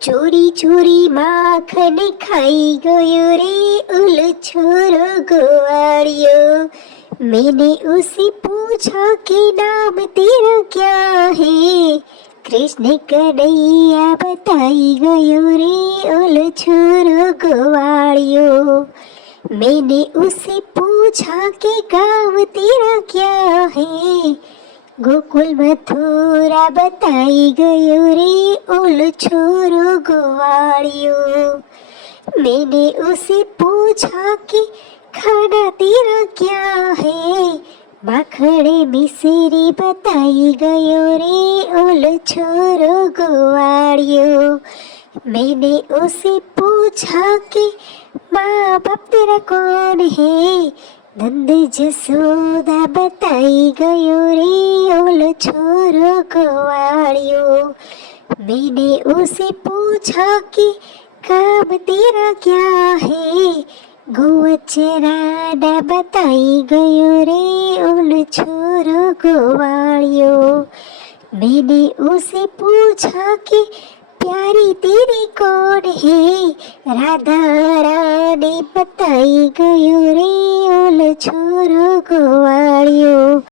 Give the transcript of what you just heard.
चोरी चोरी माखन खाई गयो रे उल छोरो ग्वारियो। मैंने उसे पूछा कि नाम तेरा क्या है, कृष्ण कन्हैया बताई गयो रे उल छोरो ग्वारियो। मैंने उसे पूछा कि गाँव तेरा क्या है, गोकुल मथुरा बताई गयो रे ओल छोरो ग्वारियो। मैंने उसे पूछा कि खाना तेरा क्या है, माखड़े मिश्री बताई गयो रे ओल छोरो ग्वारियो। मैंने उसे पूछा कि माँ बाप तेरा कौन है, नंद जसोदा बताई गयो रे ओल छोरो ग्वारियो। मैंने उसे पूछा कि काम तेरा क्या है, गोचराना बताई गयो रे ओल छोरो ग्वारियो। मैंने उसे पूछा कि प्यारी तेरी कौन है, राधा रानी बताई गयो रे ओल छोरो ग्वारियो।